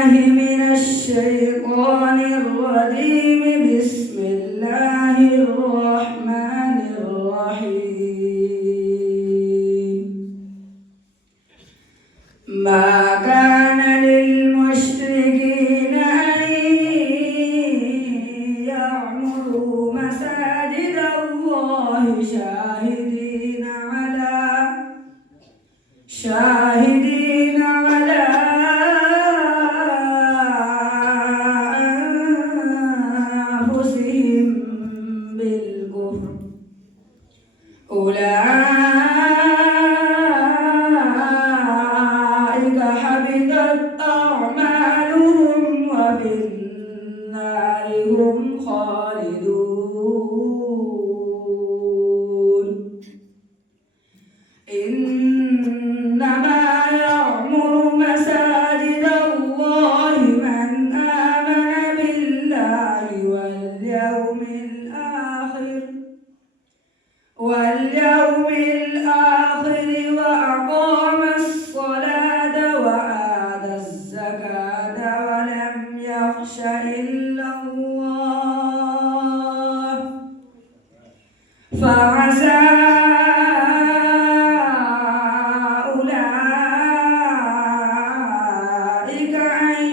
بالله من الشيطان الرجيم. بسم الله الرحمن الرحيم. ما كان للمشركين أن يعمروا مساجد الله شاهدين على أنفسهم بالكفر. أولئك حبطت أعمالهم وفي النار هم خالدون. إنما يعمر مساجد الله من آمن بالله واليوم الآخر وأقام الصلاة وآتى الزكاة ولم يخش إلا الله فعسى أولئك أن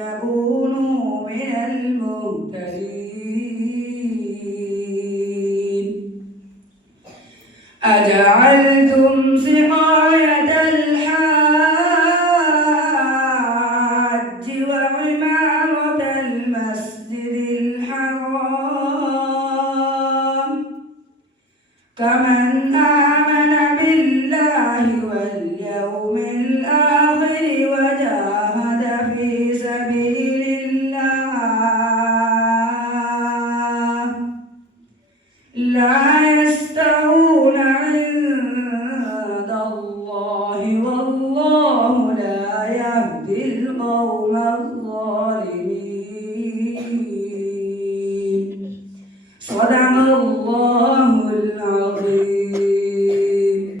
يكونوا من المهتدين. أجعلتم سقاية الحاج وعمارة المسجد الحرام كمن آمن بالله واليوم الآخر وجاهد في سبيل الله لا يستوون عند الله والله لا يهدي القوم الظالمين.